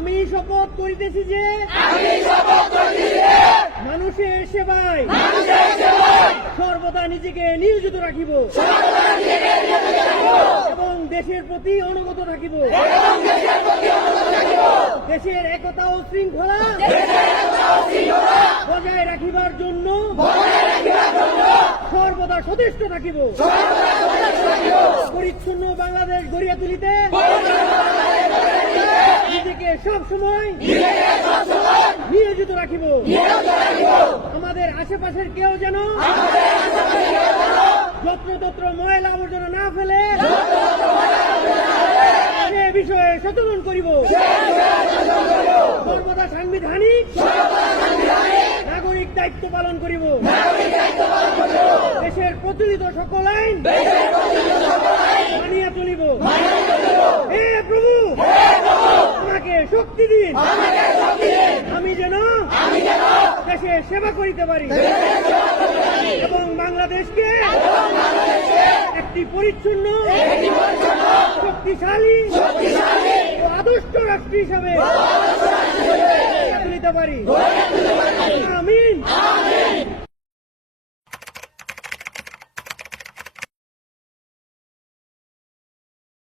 আমি শপথ করিতেছি যে আমি শপথ করিতেছি যে মানুষের সেবায় সর্বদা নিজেকে নিয়োজিত রাখিব। সর্বদা নিজেকে নিয়োজিত রাখিব। এবং দেশের প্রতি অনুগত থাকিব দেশের প্রতি অনুগত থাকিব দেশের একতা ও শৃঙ্খলা দেশের একতা ও শৃঙ্খলা বজায় রাখিবার জন্য বজায় রাখিবার জন্য সর্বদা সচেষ্ট থাকিব। সর্বদা সচেষ্ট থাকিব। পরিচ্ছন্ন বাংলাদেশ গড়িয়া তুলিতে নিজেকে সব সময় নিয়োজিত রাখিব। আমাদের আশেপাশের কেউ যেন যত্রতত্র ময়লা আবর্জনা না ফেলে সে বিষয়ে সচেতন করিব। সর্বদা সাংবিধানিক নাগরিক দায়িত্ব পালন করিব। দেশের প্রচলিত সকল আইন শক্তি দিন। আমি যেন দেশে সেবা করিতে পারি। এবং বাংলাদেশকে একটি পরিচ্ছন্ন, শক্তিশালী আদর্শ রাষ্ট্র হিসাবে তুলিতে পারি।